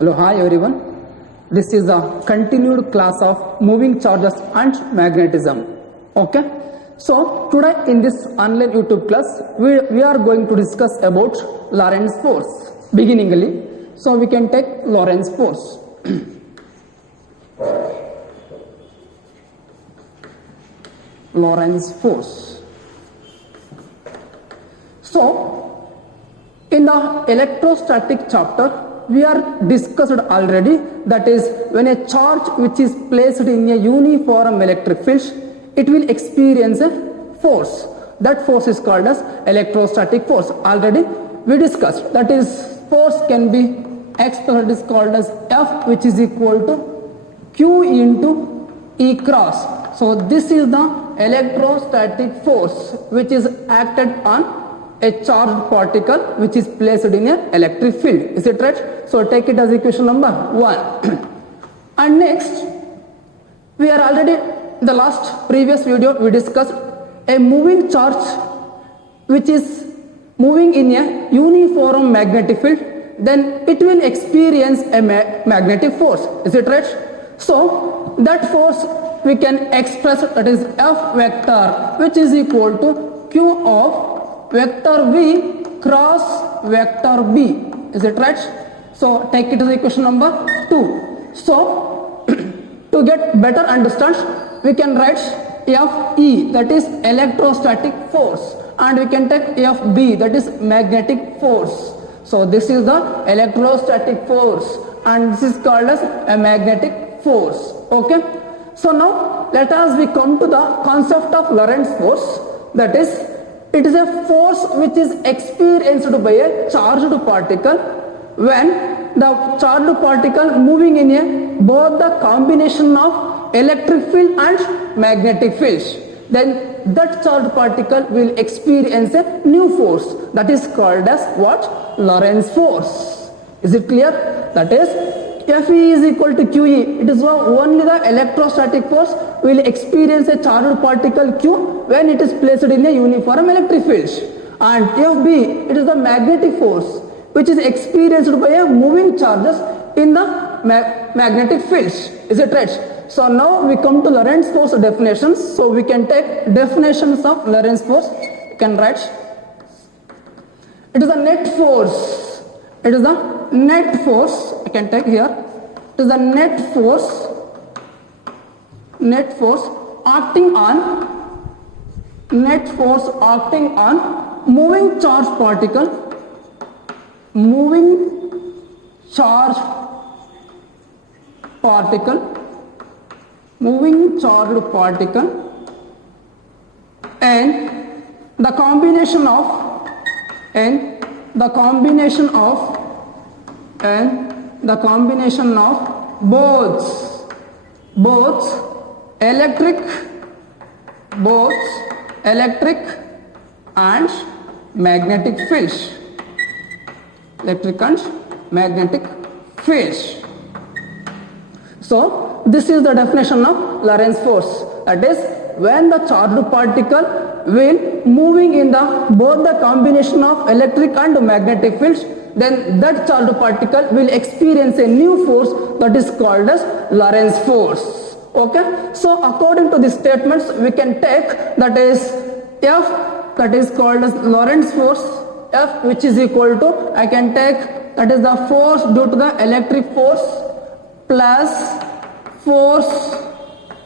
Hello, hi everyone. This is the continued class of moving charges and magnetism. Okay. So today in this online YouTube class, we are going to discuss about Lorentz force. Beginningly, so we can take Lorentz force. Lorentz force. So in the electrostatic chapter, we are discussed already, that is when a charge which is placed in a uniform electric field, it will experience a force. That force is called as electrostatic force. Already we discussed, that is force can be expressed is called as F, which is equal to Q into E cross. So this is the electrostatic force which is acted on a charged particle which is placed in an electric field. Is it right? So take it as equation number 1. And next, we are already in the last previous video we discussed a moving charge which is moving in a uniform magnetic field, then it will experience a magnetic force. Is it right? So that force we can express, that is F vector, which is equal to Q of vector V cross vector B. Is it right? So take it as equation number 2. So to get better understand, we can write Fe, that is electrostatic force, and we can take Fb, that is magnetic force. So this is the electrostatic force and this is called as a magnetic force. Okay. So now let us we come to the concept of Lorentz force, that is it is a force which is experienced by a charged particle when the charged particle moving in a both the combination of electric field and magnetic fields. Then that charged particle will experience a new force, that is called as what? Lorentz force. Is it clear? That is Fe is equal to QE. It is only the electrostatic force will experience a charged particle Q when it is placed in a uniform electric field. And Fb, it is the magnetic force which is experienced by a moving charges in the magnetic fields. Is it right? So now we come to Lorentz force definitions. So we can take definitions of Lorentz force. You can write. It is the net force. It is the net force. I can take here. It is the net force acting on moving charge particle and the combination of both electric and magnetic fields. So this is the definition of Lorentz force, that is when the charged particle will moving in the both the combination of electric and magnetic fields, then that charged particle will experience a new force that is called as Lorentz force. Okay. So according to these statements we can take, that is F, that is called as Lorentz force, F which is equal to, I can take, that is the force due to the electric force plus force,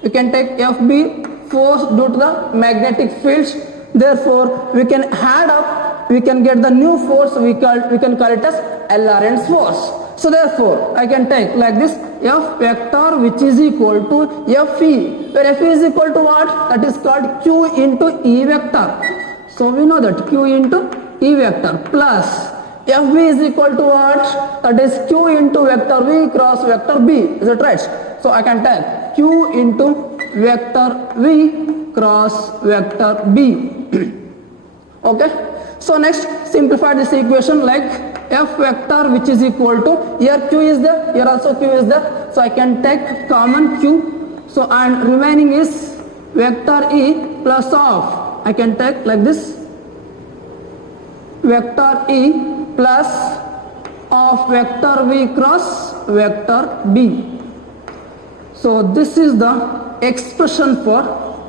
we can take Fb, force due to the magnetic fields. Therefore we can add up, we can get the new force, we can call it as a Lorentz force. So therefore I can take like this, F vector which is equal to Fe, where Fe is equal to what? That is called Q into E vector. So we know that Q into E vector plus Fb is equal to what? That is Q into vector V cross vector B. Is it right? So I can take Q into vector V cross vector B. Okay. So next simplify this equation like F vector which is equal to, here Q is there, here also Q is there. So I can take common Q. So and remaining is vector E plus of, I can take like this, vector E plus of vector v cross vector b. So this is the expression for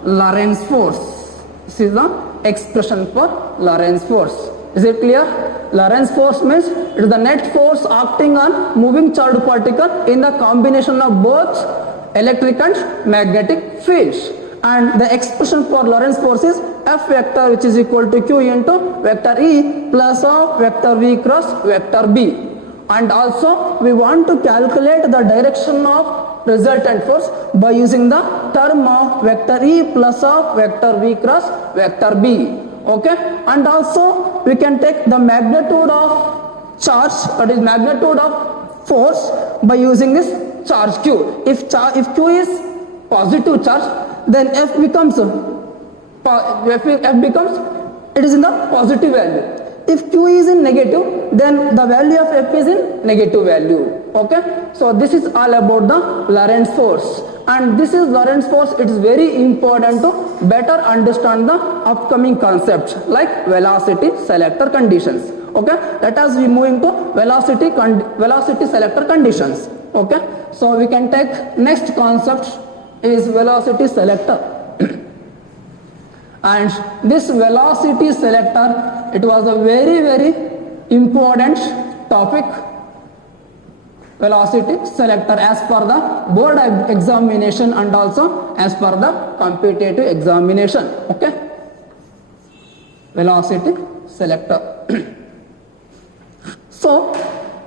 Lorentz force. This is the expression for Lorentz force. Is it clear? Lorentz force means it is the net force acting on moving charged particle in the combination of both electric and magnetic fields. And the expression for Lorentz force is F vector, which is equal to Q into vector E plus of vector V cross vector B. And also we want to calculate the direction of resultant force by using the term of vector E plus of vector V cross vector B. Okay, and also we can take the magnitude of charge, that is magnitude of force, by using this charge Q. If Q is positive charge, then F becomes it is in the positive value. If Q is in negative, then the value of F is in negative value. Okay, so this is all about the Lorentz force, and this is Lorentz force. It is very important to better understand the upcoming concepts like velocity selector conditions. Okay, let us be moving to velocity selector conditions. Okay, so we can take next concept is velocity selector. And this velocity selector, it was a very important topic. Velocity selector as per the board examination and also as per the competitive examination. Okay, velocity selector. So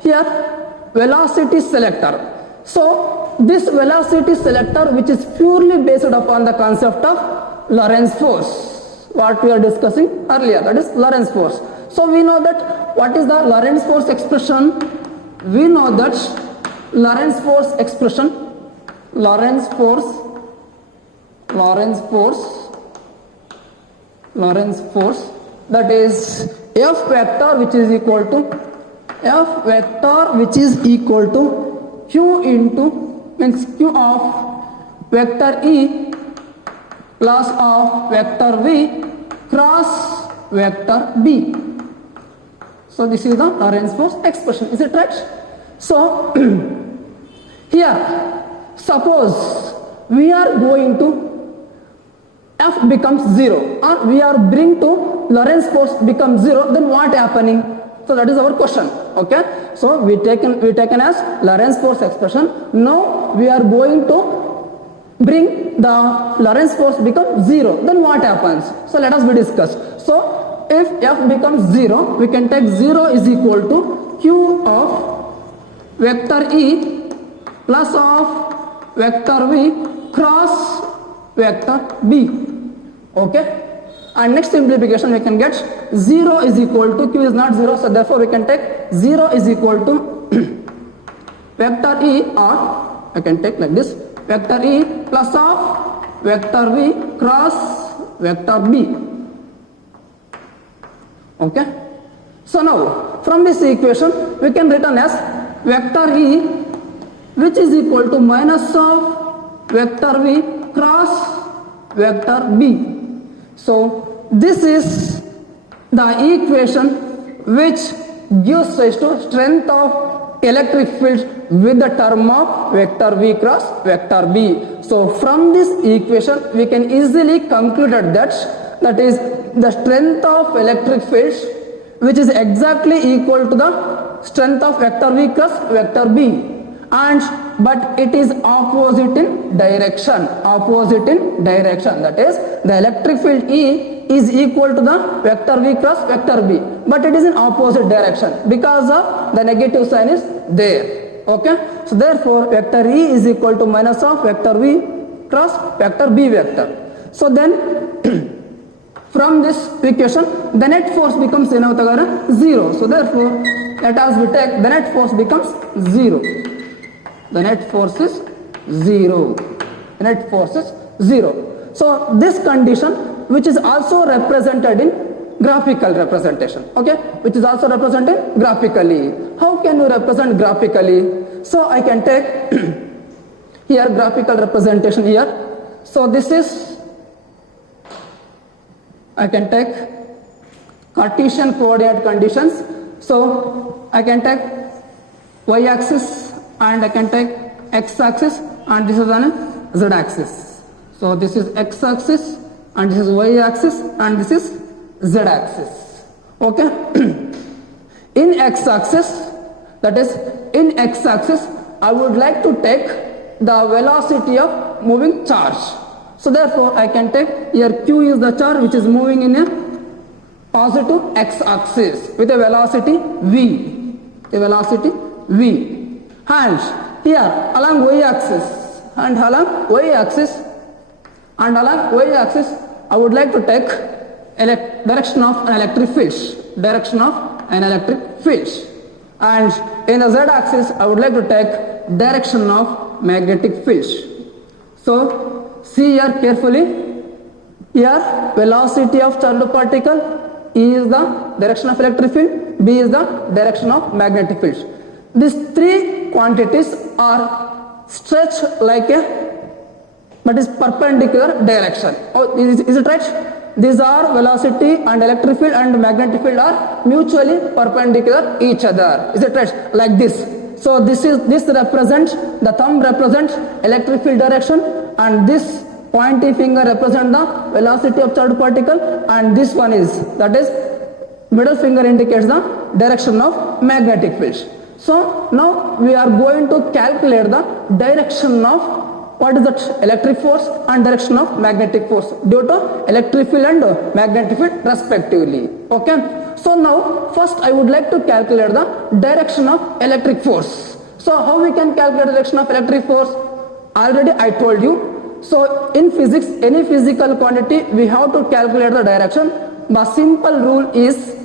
here velocity selector. So this velocity selector, which is purely based upon the concept of Lorentz force, what we are discussing earlier, that is Lorentz force. So we know that what is the Lorentz force expression? We know that Lorentz force expression, Lorentz force, that is F vector, which is equal to Q into, means Q of vector E plus of vector V cross vector B. So this is the Lorentz force expression. Is it right? So here suppose we are going to F becomes 0, or we are bring to Lorentz force becomes 0, then what happening? So that is our question. Okay, so we taken as Lorentz force expression. Now we are going to bring the Lorentz force becomes 0, then what happens? So let us be discussed. So if F becomes 0, we can take 0 is equal to Q of vector E plus of vector V cross vector B. Okay, and next simplification we can get 0 is equal to, Q is not 0, so therefore we can take 0 is equal to vector E, or I can take like this, vector E plus of vector V cross vector B. Okay, so now from this equation we can written as vector E, which is equal to minus of vector V cross vector B. So this is the equation which gives rise to strength of electric field with the term of vector V cross vector B. So from this equation we can easily conclude that is the strength of electric fields, which is exactly equal to the strength of vector V cross vector B, and but it is opposite in direction, that is the electric field E is equal to the vector V cross vector B, but it is in opposite direction because of the negative sign is there. Okay, so therefore vector E is equal to minus of vector V cross vector B vector. So then from this equation the net force becomes 0. So therefore let us we take the net force becomes 0. The net force is 0. So this condition, which is also represented in graphical representation, okay, which is also represented graphically. How can you represent graphically? So I can take here graphical representation here. So this is, I can take Cartesian coordinate conditions. So I can take y axis and I can take x axis and this is on a z axis. So this is x axis and this is y axis and this is z axis. Okay. In x axis, that is in x axis, I would like to take the velocity of moving charge. So therefore I can take here q is the charge which is moving in a positive x axis with a velocity v, and here along y axis I would like to take direction of an electric field, and in the z axis I would like to take direction of magnetic field. So see here carefully, here velocity of charged particle, E is the direction of electric field, B is the direction of magnetic field. These three quantities are stretched like a, that is perpendicular direction. Oh, is it right? These are velocity and electric field and magnetic field are mutually perpendicular each other. Is it right? Like this. So this represents, the thumb represents electric field direction, and this pointy finger represents the velocity of charged particle, and this one is, that is middle finger indicates the direction of magnetic field. So now we are going to calculate the direction of what is that electric force and direction of magnetic force due to electric field and magnetic field respectively. Okay. So now first I would like to calculate the direction of electric force. So how we can calculate the direction of electric force? Already I told you. So in physics, any physical quantity we have to calculate the direction. The simple rule is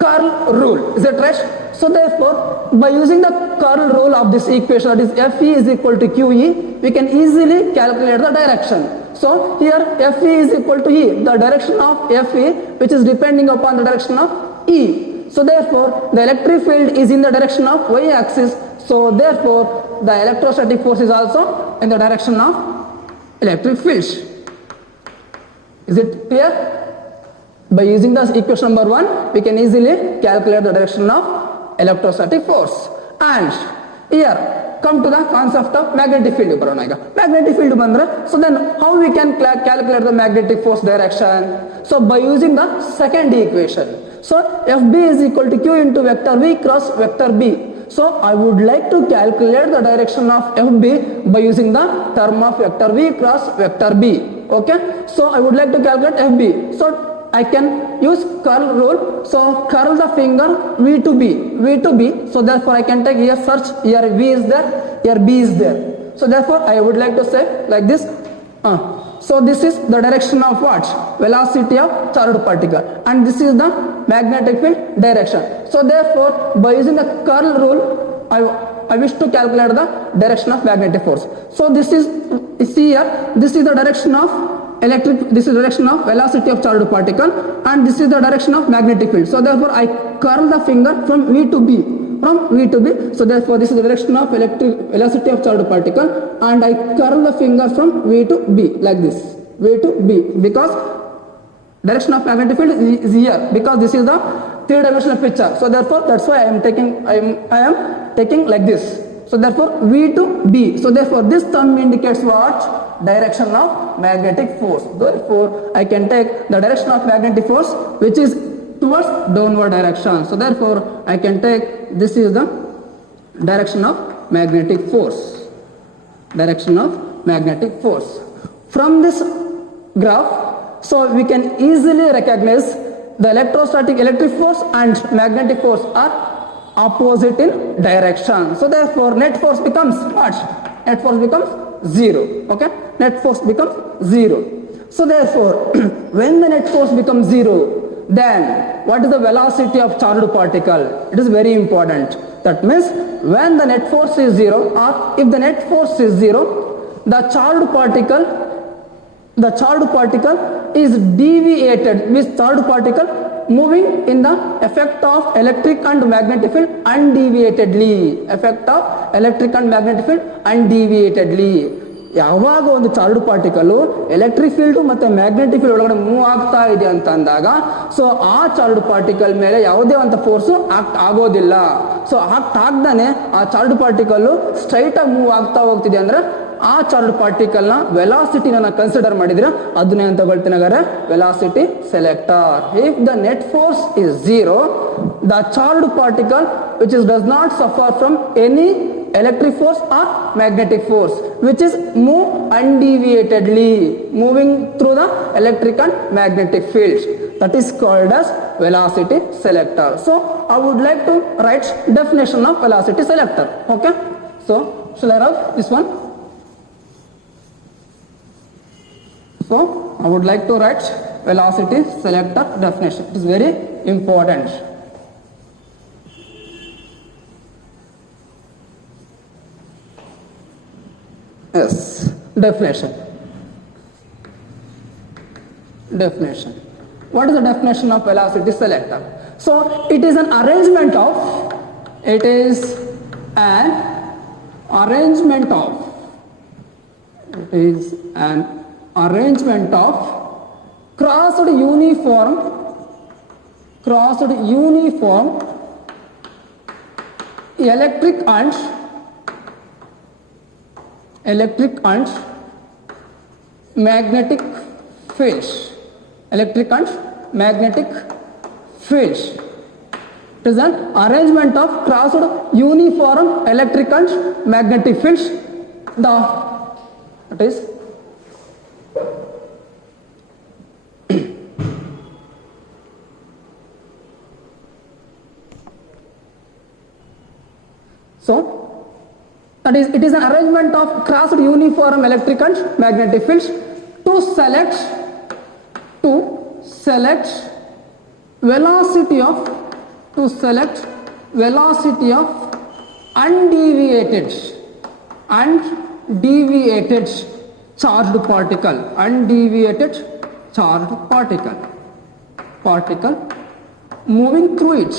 curl rule. Is that right? So therefore, by using the curl rule of this equation, that is Fe is equal to QE, we can easily calculate the direction. So here Fe is equal to E, the direction of Fe, which is depending upon the direction of E. So therefore, the electric field is in the direction of y axis. So therefore, the electrostatic force is also in the direction of electric field. Is it clear? By using this equation number 1, we can easily calculate the direction of electrostatic force. And here come to the concept of magnetic field. Magnetic field bandra. So then how we can calculate the magnetic force direction? So by using the second equation. So FB is equal to Q into vector V cross vector B. So I would like to calculate the direction of FB by using the term of vector V cross vector B. Okay. So I would like to calculate FB. So I can use curl rule. So curl the finger V to B. So therefore I can take here search, here V is there, here B is there. So therefore I would like to say like this. So this is the direction of what? Velocity of charged particle, and this is the magnetic field direction. So therefore by using the curl rule, I wish to calculate the direction of magnetic force. So this is, see here, this is the direction of this is the direction of velocity of charged particle, and this is the direction of magnetic field. So therefore I curl the finger from V to B, so therefore this is the direction of velocity of charged particle, and I curl the finger from V to B like this, V to B, because direction of magnetic field is here, because this is the three-dimensional picture. So therefore that's why I am taking like this. So therefore V to B. So therefore this term indicates what? Direction of magnetic force. Therefore I can take the direction of magnetic force which is towards downward direction. So therefore I can take, this is the direction of magnetic force. Direction of magnetic force. From this graph, so we can easily recognize the electric force and magnetic force are opposite in direction. So therefore net force becomes what? Net force becomes 0. Okay? Net force becomes 0. So therefore when the net force becomes 0, then what is the velocity of charged particle? It is very important. That means when the net force is 0, or if the net force is 0, the charged particle is deviated, means charged particle moving in the effect of electric and magnetic field undeviatedly. ಯಾವಾಗ ಒಂದು charged particle electric field ಮತ್ತೆ magnetic field ಒಳಗಡೆ move ಆಗ್ತಾ ಇದೆ ಅಂತ ಅಂದಾಗ so ಆ charged particle ಮೇಲೆ ಯಾವುದೇ ಒಂದು ಫೋರ್ಸ್ ಆಕ್ಟ್ ಆಗೋದಿಲ್ಲ. ಸೊ ಆಕ್ಟ್ ಆಗ್ದಾನೆ ಆ ಚಾರ್ಜ್ಡ್ ಪಾರ್ಟಿಕಲ್ ಸ್ಟ್ರೈಟ್ ಆಗಿ ಮೂವ್ ಆಗ್ತಾ ಹೋಗ್ತಿದೆ ಅಂದ್ರೆ ಆ ಚಾರ್ಜ್ಡ್ ಪಾರ್ಟಿಕಲ್ ನ ವೆಲಾಸಿಟಿನ ಕನ್ಸಿಡರ್ ಮಾಡಿದ್ರೆ ಅದನ್ನ ಅಂತ ತಗೊಳ್ತೀನಿ ಹಾಗಾದ್ರೆ velocity selector. If the net force is 0, the charged particle which does not suffer from any electric force or magnetic force, which is move undeviatedly, moving through the electric and magnetic fields, that is called as velocity selector. So I would like to write definition of velocity selector. Okay, so shall I write this one? So I would like to write velocity selector definition. It is very important. Yes, definition. What is the definition of velocity selector? So it is an arrangement of crossed uniform electric and magnetic fields. It is an arrangement of crossed uniform electric and magnetic fields. It is it is an arrangement of crossed uniform electric and magnetic fields to select velocity of undeviated charged particle moving through it.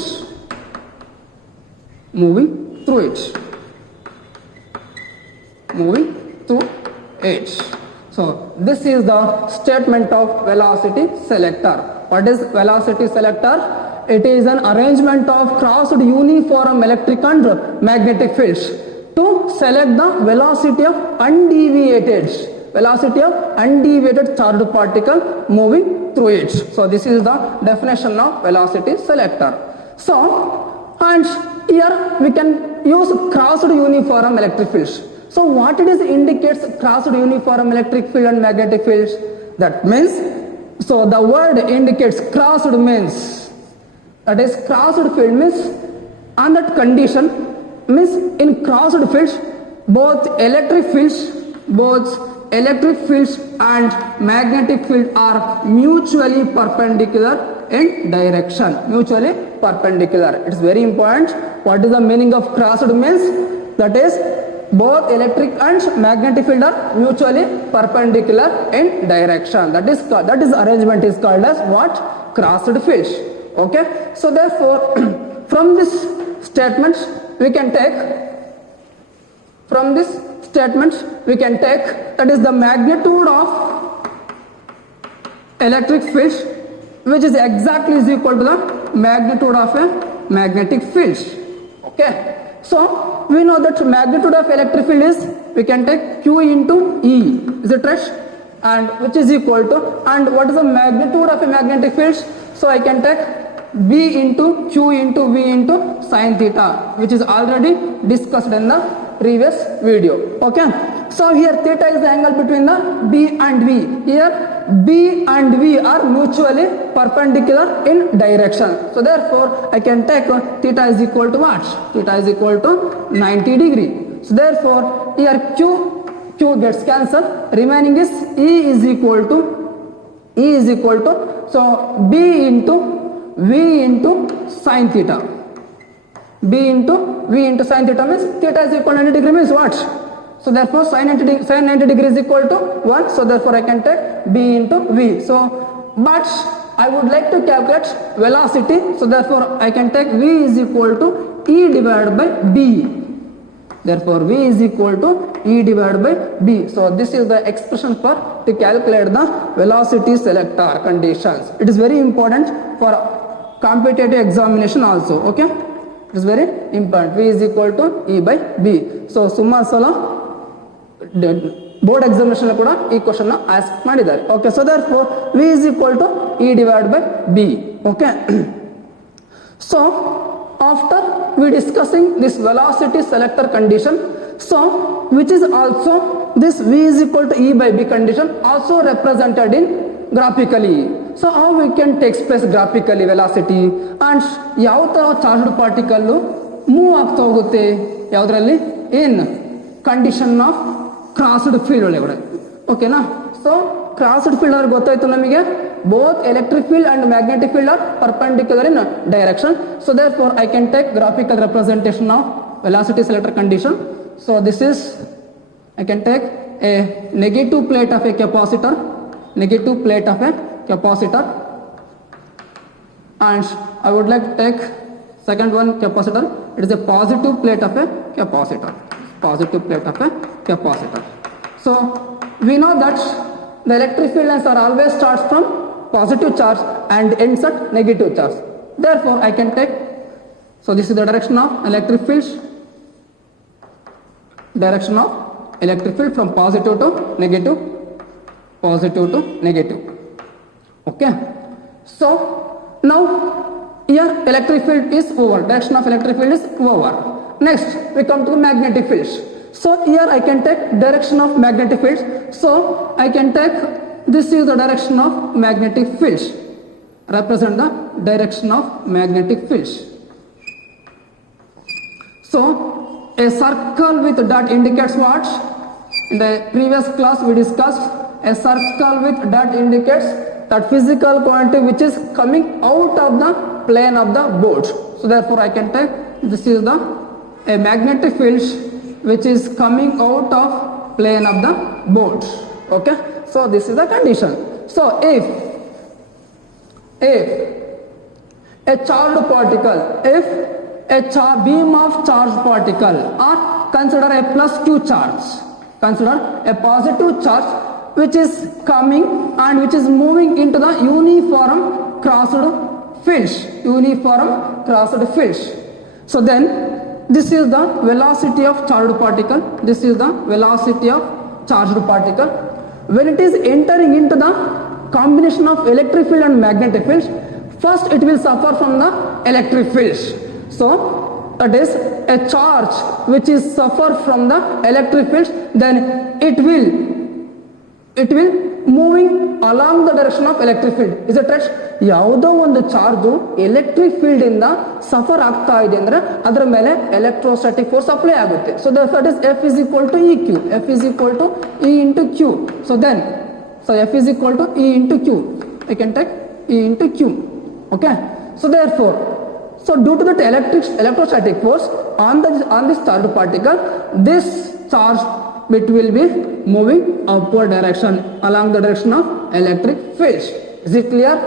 So this is the statement of velocity selector. What is velocity selector? It is an arrangement of crossed uniform electric and magnetic fields to select the velocity of undeviated charged particle moving through it. So this is the definition of velocity selector. So and here we can use crossed uniform electric fields. So what it is indicates crossed uniform electric field and magnetic fields? That means, so the word indicates crossed means, that is crossed field means, on that condition means in crossed fields both electric fields and magnetic field are mutually perpendicular in direction. It is very important. What is the meaning of crossed means? That is both electric and magnetic field are mutually perpendicular in direction. That is arrangement is called as what? Crossed fields. Okay, so therefore from this statement we can take that is the magnitude of electric fields, which is exactly is equal to the magnitude of a magnetic field. Okay, so we know that magnitude of electric field is, we can take Q into E, is it right? And which is equal to, and what is the magnitude of a magnetic field? So I can take B into Q into V into sin theta, which is already discussed in the previous video. Okay, so here theta is the angle between the B and V. Here B and V are mutually perpendicular in direction. So therefore I can take theta is equal to what? Theta is equal to 90 degree. So therefore here Q gets cancelled, remaining is E is equal to so B into V into sin theta. B into V into sin theta means theta is equal to 90 degree means what? So therefore sin 90 degree is equal to 1. So therefore I can take B into V. So but I would like to calculate velocity. So therefore I can take V is equal to E divided by B. Therefore, V is equal to E divided by B. So this is the expression for to calculate the velocity selector conditions. It is very important for competitive examination also. Okay, it is very important. V is equal to E by B. So ಸುಮಾರು ಸಲ board examination ಕೂಡ ಈ question ask ಮಾಡಿದ್ದಾರೆ. Okay, so therefore V is equal to E divided by B. Okay. So after we discussing this velocity selector condition, so which is also this V is equal to E by B condition also represented in graphically. So how we can express graphically velocity and ಯಾವ ತರ charged particle move ಆಗ್ತಾ ಹೋಗುತ್ತೆ ಯಾವುದರಲ್ಲಿ ಇನ್ condition of crossed field ಒಳಗಡೆ. ಓಕೆನಾ? So crossed field ಅಂದ್ರೆ ಗೊತ್ತಾಯ್ತು ನಮಗೆ, both electric field and magnetic field are perpendicular in direction. So therefore I can take graphical representation of velocity selector condition. So this is, I can take a negative plate of a capacitor, negative plate of a capacitor, and I would like to take second one capacitor. It is a positive plate of a capacitor, positive plate of a capacitor. So we know that the electric field lines are always starts from positive charge and ends at negative charge. Therefore I can take, so this is the direction of electric fields, direction of electric field from positive to negative, positive to negative. Okay, so now here electric field is over, direction of electric field is over. Next we come to the magnetic fields. So here I can take direction of magnetic fields. So I can take, this is the direction of magnetic fields, represent the direction of magnetic fields. So a circle with dot indicates what? In the previous class we discussed a circle with dot indicates that physical quantity which is coming out of the plane of the board. So therefore I can take, this is the a magnetic field which is coming out of plane of the board. Okay, so this is the condition. So if a charged particle, if a beam of charged particle, or consider a +2 charge, consider a positive charge which is coming and which is moving into the uniform crossed fields, uniform crossed fields. So then this is the velocity of charged particle, this is the velocity of charged particle. When it is entering into the combination of electric field and magnetic fields, first it will suffer from the electric fields. So that is a charge which is suffer from the electric fields, then it will moving along the direction of electric field. Is it right? ಯಾವುದೋ ಒಂದು charge electric field ಇಂದ suffer ಆಗ್ತಾ ಇದೆ ಅಂದ್ರೆ ಅದರ ಮೇಲೆ electrostatic force apply ಆಗುತ್ತೆ. So that is F is equal to EQ, F is equal to E into Q. So then, so F is equal to E into Q. I can take E into Q. Okay, so therefore, so due to that electrostatic force on this charged particle, this charge it will be moving upward direction along the direction of electric fields. Is it clear?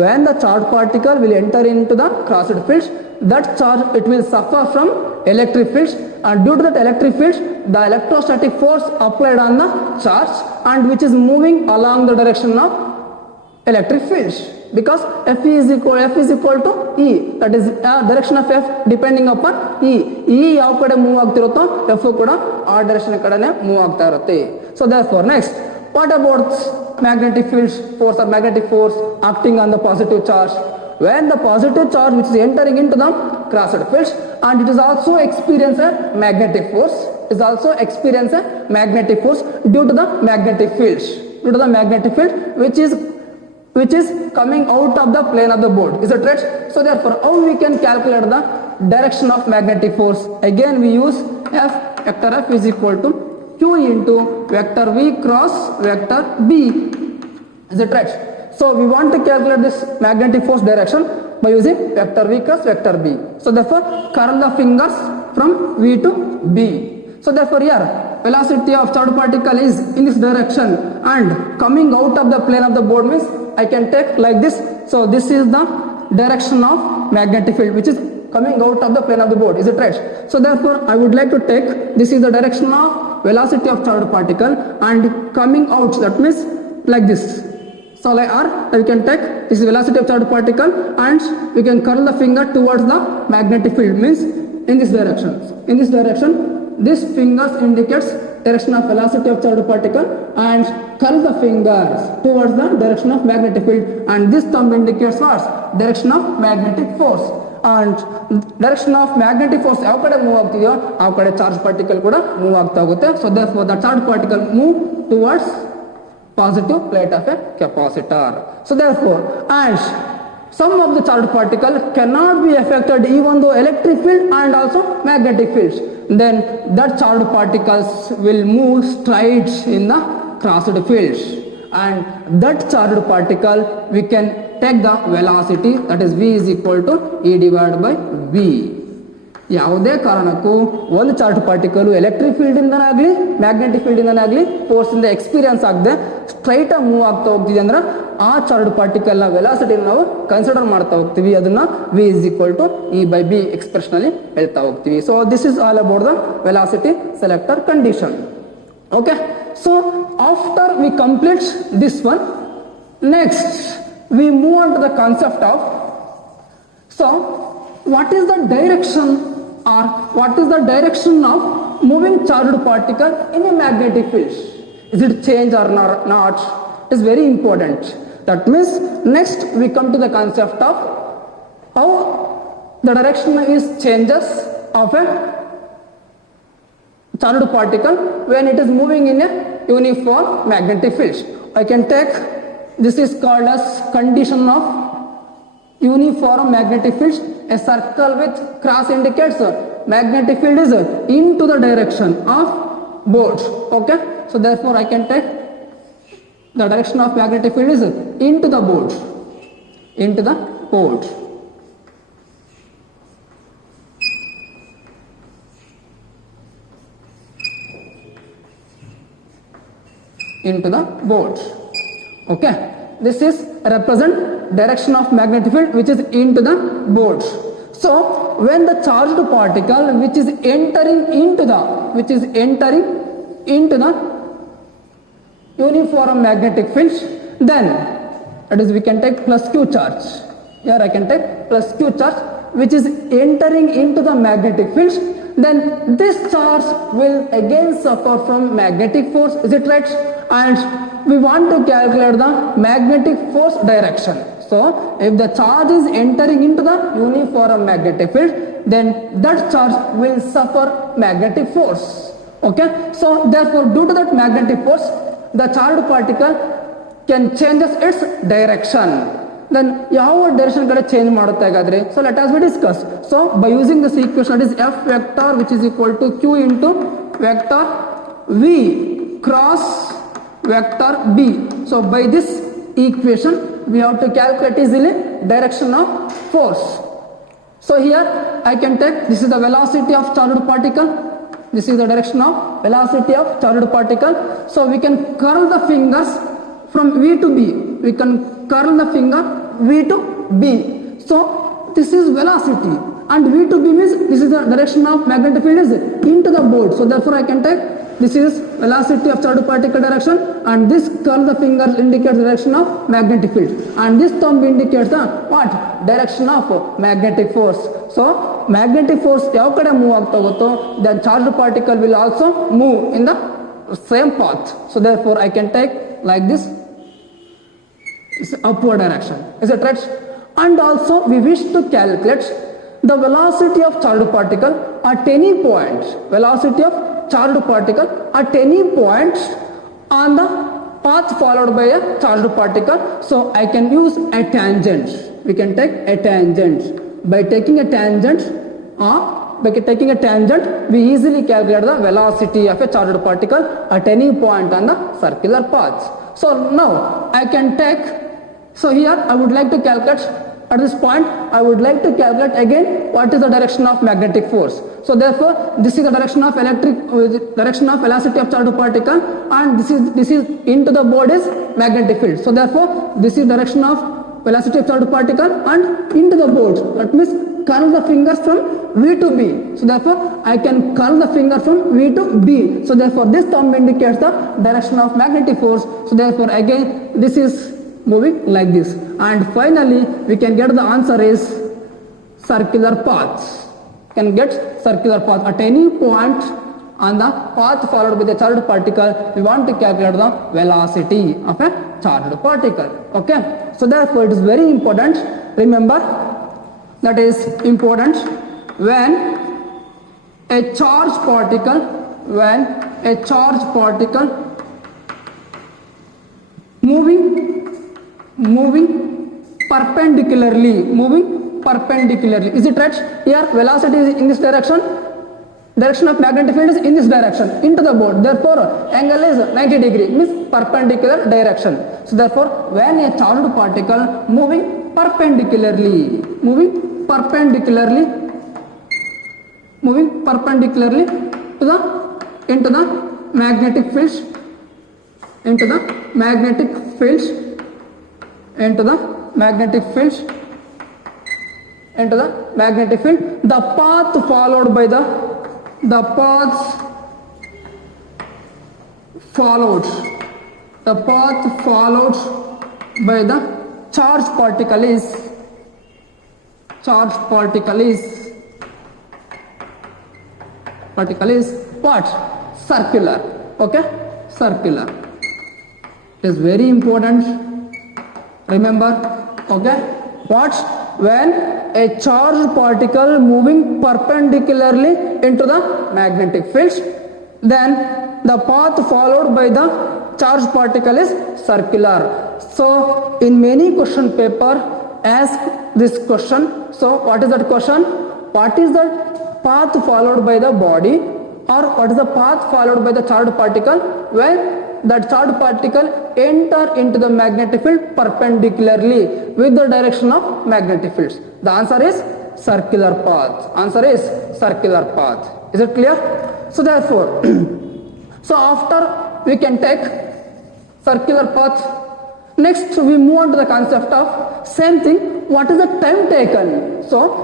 When the charged particle will enter into the crossed fields, that charge it will suffer from electric fields, and due to that electric fields the electrostatic force applied on the charge and which is moving along the direction of electric fields, because F is equal to E, that is direction of F depending upon E. E ಯಾವ ಕಡೆ move ಆಗ್ತಿರುತ್ತೋ F ಕೂಡ ಆ direction ಕಡೆನೇ move ಆಗ್ತಾ ಇರುತ್ತೆ. So therefore next, what about magnetic fields force or magnetic force acting on the positive charge? When the positive charge which is entering into the crossed fields and it is also experience a magnetic force, is also experience a magnetic force due to the magnetic fields, due to the magnetic field which is coming out of the plane of the board. Is it right? So therefore how we can calculate the direction of magnetic force? Again we use F, vector F is equal to Q into vector V cross vector B. Is it right? So we want to calculate this magnetic force direction by using vector V cross vector B. So therefore curl the fingers from V to B. So therefore here velocity of charged particle is in this direction and coming out of the plane of the board means I can take like this. So this is the direction of magnetic field which is coming out of the plane of the board. Is it right? So therefore, I would like to take, this is the direction of velocity of charged particle and coming out, that means like this. So like R, we can take this is velocity of charged particle and we can curl the finger towards the magnetic field, means in this direction. In this direction, this fingers indicates direction of velocity of charged particle and curl the fingers towards the direction of magnetic field, and this thumb indicates what? Direction of magnetic force. And direction of magnetic force ಯಾವ ಕಡೆ move ಆಗ್ತಿದೆಯೋ ಆ ಕಡೆ charge particle ಕೂಡ move ಆಗ್ತಾ ಹೋಗುತ್ತೆ. So therefore the charge particle move towards positive plate of a capacitor. So therefore, and some of the charged particle cannot be affected even though electric field and also magnetic fields, then that charged particles will move straight in the crossed fields, and that charged particle we can take the velocity, that is v is equal to E divided by v. ಯಾವುದೇ ಕಾರಣಕ್ಕೂ ಒಂದು charge particle electric field ಇಂದನಾಗ್ಲಿ magnetic field ಇಂದನಾಗ್ಲಿ force ಇಂದ experience ಆಗದೆ straight ಆಗಿ move ಆಗ್ತಾ ಹೋಗ್ತಿದೆ ಅಂದ್ರೆ ಆ ಚಾರ್ಜ್ ಪಾರ್ಟಿಕಲ್ ನ ವೆಲಾಸಿಟಿ ನಾವು ಕನ್ಸಿಡರ್ ಮಾಡ್ತಾ ಹೋಗ್ತೀವಿ, ಅದನ್ನ v is equal to E by b expression ಅಲ್ಲಿ ಹೇಳ್ತಾ ಹೋಗ್ತೀವಿ. So this is all about the velocity selector condition. Okay, so after V complete this one, next we move on to the concept of, so what is the direction or what is the direction of moving charged particle in a magnetic field? Is it change or not? It is very important. That means next we come to the concept of how the direction is changes of a charged particle when it is moving in a uniform magnetic field. I can take, this is called as condition of uniform magnetic field. A circle which cross indicates magnetic field is into the direction of board. Okay, so therefore I can take the direction of magnetic field is into the board, into the board. Into the board. Okay, this is represent direction of magnetic field which is into the board. So when the charged particle which is entering into the uniform magnetic field, then that is we can take plus q charge. Here I can take plus q charge which is entering into the magnetic field, then this charge will again suffer from magnetic force. Is it right? And we want to calculate the magnetic force direction. So if the charge is entering into the uniform magnetic field, then that charge will suffer magnetic force. Okay, so therefore due to that magnetic force, the charged particle can change its direction. Then ಯಾವ direction ಕಡೆ change ಮಾಡುತ್ತೆ ಹಾಗಾದ್ರೆ? So let us discuss. So by using this equation, that is f vector which is equal to q into vector v cross vector b. So by this equation we have to calculate easily direction of force. So here I can take, this is the velocity of charged particle, this is the direction of velocity of charged particle. So we can curl the fingers from v to b, we can curl the finger v to b. So this is velocity and v to b means this is the direction of magnetic field is into the board. So therefore I can take, this is velocity of charged particle direction, and this curl the finger indicates direction of magnetic field, and this thumb indicates the what? Direction of magnetic force. So magnetic force ಯಾವ ಕಡೆ move ಆಗ್ತಾ ಹೋಗುತ್ತೋ then charged particle will also move in the same path. So therefore I can take like this, it's upward direction. Is it right? And also we wish to calculate the velocity of charged particle at any point, velocity of charged particle at any point on the path followed by a charged particle. So I can use a tangent. We can take a tangent. By taking a tangent, we easily calculate the velocity of a charged particle at any point on the circular path. So now I can take, so here I would like to calculate, at this point I would like to calculate again what is the direction of magnetic force. So therefore this is the direction of direction of velocity of charged particle, and this is into the board is magnetic field. So therefore this is direction of velocity of charged particle and into the board, that means curl the fingers from V to B. So therefore I can curl the finger from V to B. So therefore this thumb indicates the direction of magnetic force. So therefore again this is moving like this. And finally we can get the answer is circular paths. Can get circular path at any point on the path followed by the charged particle. We want to calculate the velocity of a charged particle. Okay, so therefore it is very important. Remember, that is important when a charged particle moving perpendicularly. Is it right? Here velocity is in this direction, direction of magnetic field is in this direction into the board. Therefore angle is 90 degree, means perpendicular direction. So therefore when a charged particle moving perpendicularly to the into the magnetic fields, into the magnetic fields, the path followed by the charged particle is what? Circular. Okay, circular. It is very important. Remember, okay, what? When a charged particle moving perpendicularly into the magnetic fields, then the path followed by the charged particle is circular. So in many question paper ask this question. So what is that question? What is the path followed by the body, or what is the path followed by the charged particle when that charged particle enter into the magnetic field perpendicularly with the direction of magnetic fields? The answer is circular path. Is it clear? So therefore, so after we can take circular path, next we move on to the concept of same thing. What is the time taken? So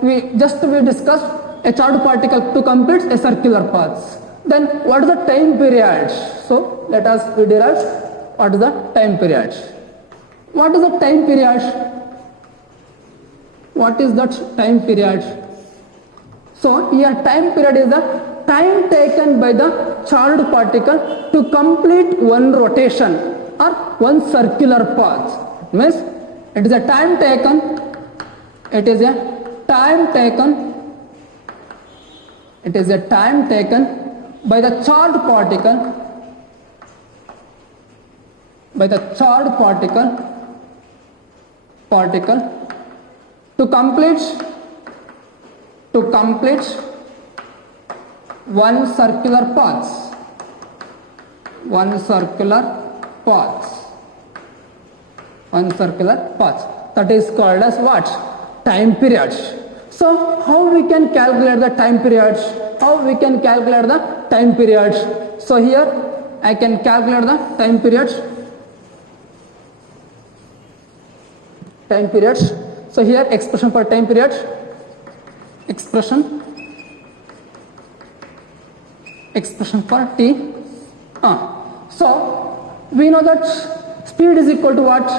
we discussed a charged particle to complete a circular path. Then what is the time period? So let us derive what is the time period. What is the time period? So here time period is the time taken by the charged particle to complete one rotation or one circular path. Means it is a time taken by the charged particle to complete one circular path. That is called as what? Time period. So how we can calculate the time period? So here I can calculate the time period. So here expression for time period, expression for t. So we know that speed is equal to what?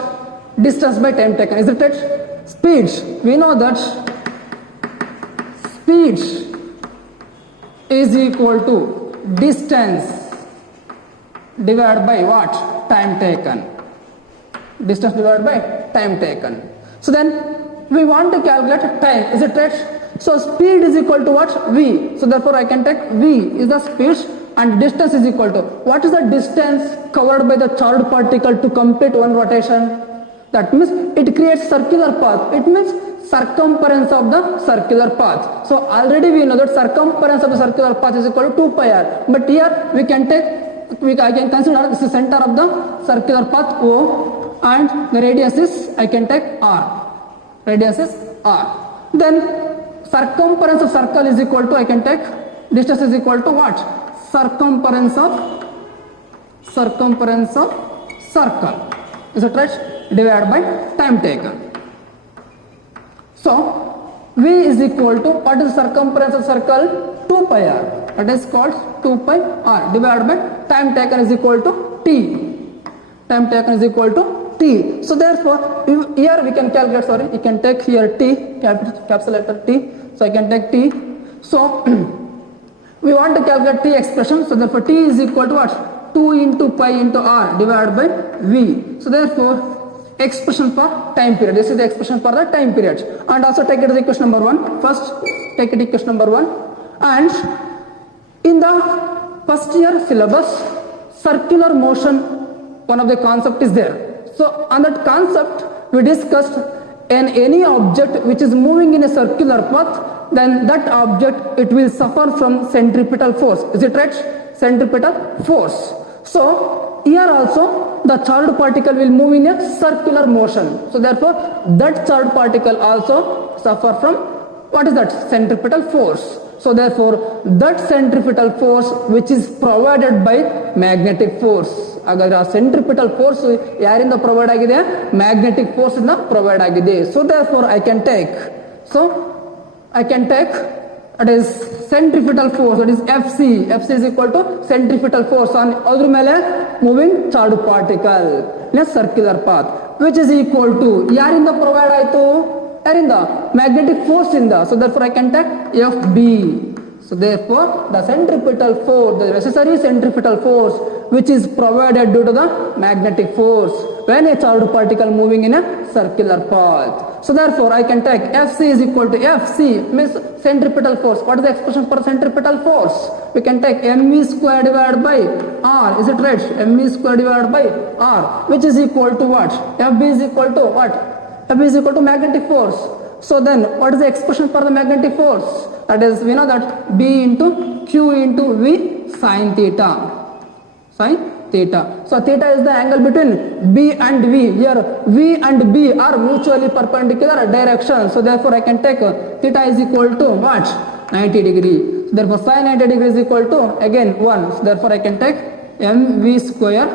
Distance by time taken. Is it right? Speed. We know that speed is equal to distance divided by what? Time taken. Distance divided by time taken. So then we want to calculate time. Is it right? So speed is equal to what? V. So therefore I can take V is the speed and distance is equal to, what is the distance covered by the charged particle to complete one rotation? That means it creates circular path. It means circumference of the circular path. So already we know that circumference of the circular path is equal to 2 pi r. But here we can I can consider this is center of the circular path O, and the radius is, I can take r. Radius is r. Then circumference of circle is equal to, I can take distance is equal to what? Circumference of circle. Is it right? Divided by time taken. So V is equal to, what is circumference of circle? 2 pi r. That is called 2 pi r divided by time taken is equal to t. Time taken is equal to t. So therefore, here we can calculate, sorry, you can take here t, capital letter t. So I can take t. So we want to calculate t expression. So therefore, t is equal to what? 2 into pi into r divided by v. So therefore, expression for time period. This is the expression for the time period. And also take it as equation number 1. First, take it equation number 1. And in the first year syllabus, circular motion, one of the concept is there. So on that concept, we discussed any object which is moving in a circular path, then that object, it will suffer from centripetal force. Is it right? Centripetal force. So here also the charged particle will move in a circular motion. So therefore that charged particle also suffer from, what is that? Centripetal force. So therefore that centripetal force which is provided by magnetic force. Agar centripetal force yarinda provide agide, magnetic force inda provide agide. So therefore I can take, that is centripetal force, that is FC. FC is equal to centripetal force on other mele moving charged particle in a circular path, which is equal to yarinda provide aitu, yarinda magnetic force inda. So therefore I can take FB. So therefore the centripetal force, the necessary centripetal force which is provided due to the magnetic force when a charged particle moving in a circular path. So therefore I can take FC is equal to FC means centripetal force. What is the expression for centripetal force? We can take mv square divided by r. Is it right? mv square divided by r, which is equal to what? FB is equal to what? FB is equal to magnetic force. So then what is the expression for the magnetic force? That is, we know that B into Q into V sin theta. Sin theta. So theta is the angle between B and V. Here V and B are mutually perpendicular direction. So therefore I can take theta is equal to what? 90 degree. So therefore sin 90 degree is equal to again 1. So therefore I can take mv square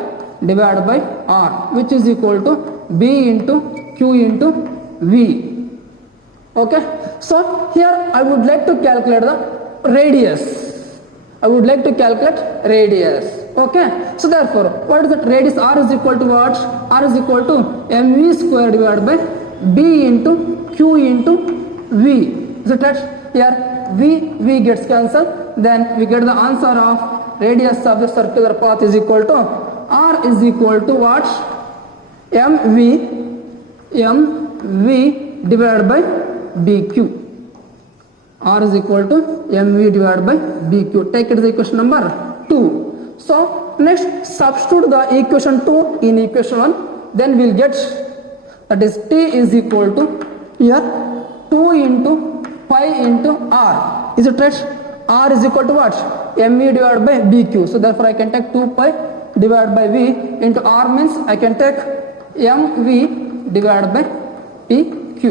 divided by r, which is equal to B into Q into V. Okay. So here I would like to calculate the radius. I would like to calculate radius. Okay. So therefore, what is that radius? R is equal to what? R is equal to mv square divided by B into Q into V. Is it right? Here V gets cancelled. Then we get the answer of radius of the circular path is equal to R is equal to what? mv divided by BQ. R is equal to mv divided by BQ. Take it as equation number 2. So next substitute the equation 2 in equation 1. Then we'll get, that is T is equal to here 2 into pi into R. Is it right? R is equal to what? mv divided by BQ. So therefore I can take 2 pi divided by V into R means I can take mv divided by PQ.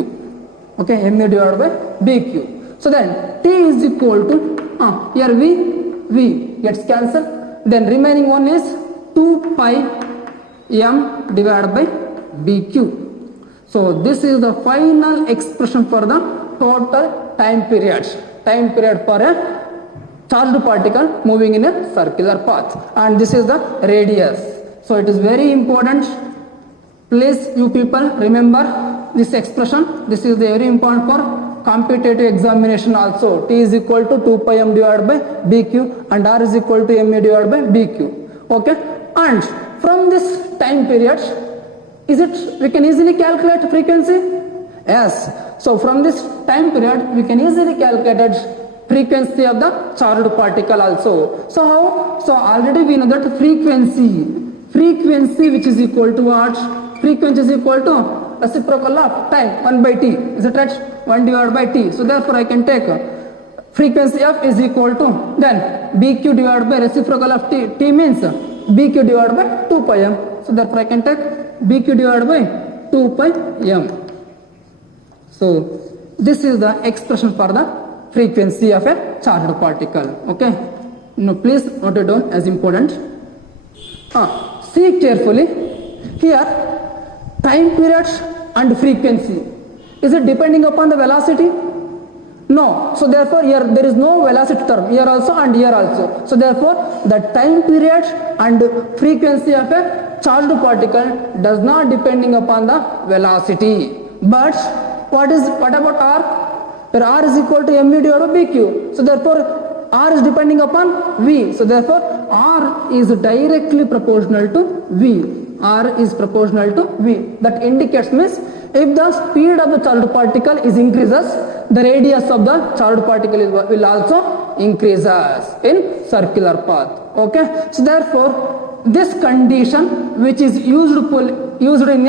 Okay, mv divided by BQ. So then T is equal to, here V gets cancelled. Then remaining one is 2 pi m divided by BQ. So this is the final expression for the total time period. Time period for a charged particle moving in a circular path. And this is the radius. So it is very important. Please you people remember this expression. This is very important for competitive examination also. T is equal to 2 pi m divided by BQ and R is equal to mA divided by BQ. Okay. And from this time period, we can easily calculate frequency? Yes. So from this time period, we can easily calculate frequency of the charged particle also. So how? So already we know that frequency which is equal to what? Frequency is equal to reciprocal of time 1 by t. Is it right? 1 divided by t. So therefore I can take frequency f is equal to then BQ divided by reciprocal of t. T means BQ divided by 2 pi m. So therefore I can take BQ divided by 2 pi m. So this is the expression for the frequency of a charged particle. Okay. Now please note it down as important. See carefully. Here time period and frequency. Is it depending upon the velocity? No. So therefore here there is no velocity term here also and here also. So therefore the time period and frequency of a charged particle does not depending upon the velocity. But what about r? Where r is equal to mu divided by bq. So therefore r is depending upon v. So therefore r is directly proportional to v. R is proportional to v. That indicates means if the speed of the charged particle is increases, the radius of the charged particle will also increases in circular path. Okay. So therefore this condition which is used in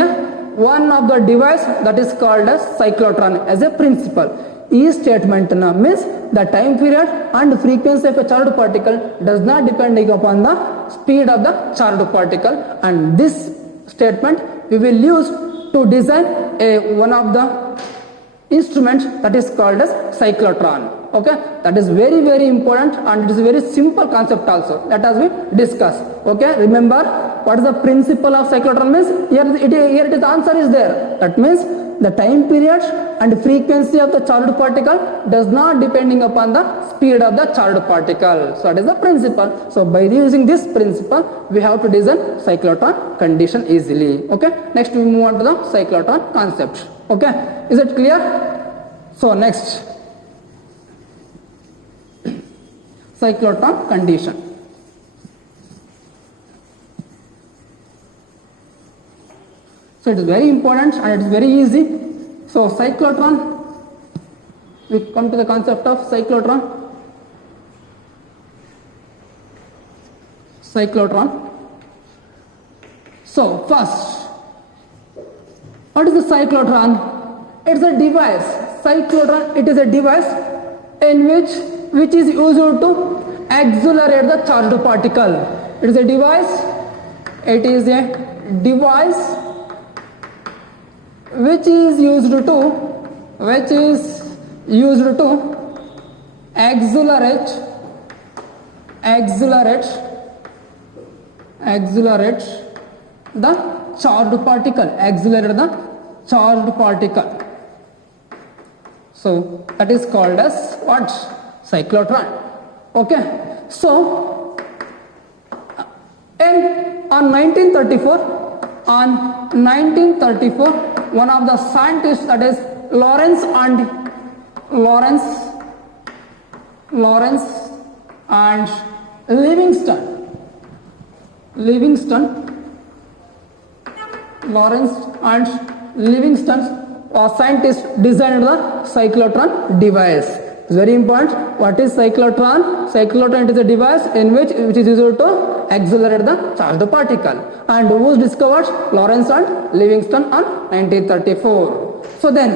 one of the device that is called as cyclotron as a principle. This statement means the time period and frequency of a charged particle does not depend upon the speed of the charged particle, and this statement we will use to design one of the instruments that is called as cyclotron. Okay, that is very important and it is a very simple concept also. Let us we discuss. Okay, remember what is the principle of cyclotron means? Here the answer is there. That means the time period and frequency of the charged particle does not depending upon the speed of the charged particle. So that is the principle. So by using this principle we have to design cyclotron condition easily. Okay, next we move on to the cyclotron concept. Okay, is it clear? So next, cyclotron condition. So it is very important and it is very easy. So cyclotron, we come to the concept of cyclotron. Cyclotron. So first, what is the cyclotron? It's a device. Cyclotron, it is a device in which is used to accelerate the charged particle. It is a device. It is a device which is used to accelerate the charged particle. So that is called as what? Cyclotron. Okay. So on 1934, one of the scientists, that is Lawrence and Livingston, scientists designed the cyclotron device. It's very important. What is cyclotron? Cyclotron is a device in which is used to accelerate the charged particle. And who was discovered? Lawrence and Livingston on 1934. So then,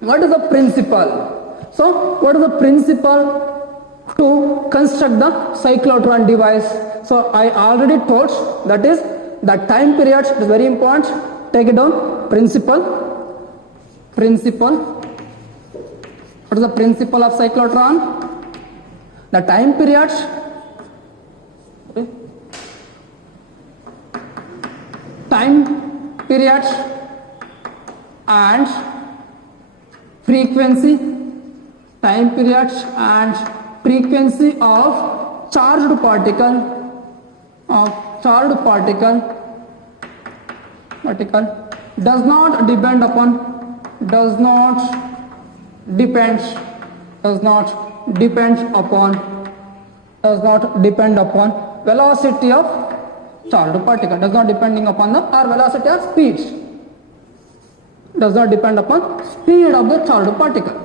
what is the principle? So, what is the principle to construct the cyclotron device? So, I already told, that is the time period is very important. Take it down. Principle. What is the principle of cyclotron? The time period. Time period and frequency. Time period and frequency of charged particle. Does not depend upon velocity of charged particle. Does not depending upon the velocity or speed. Does not depend upon speed of the charged particle.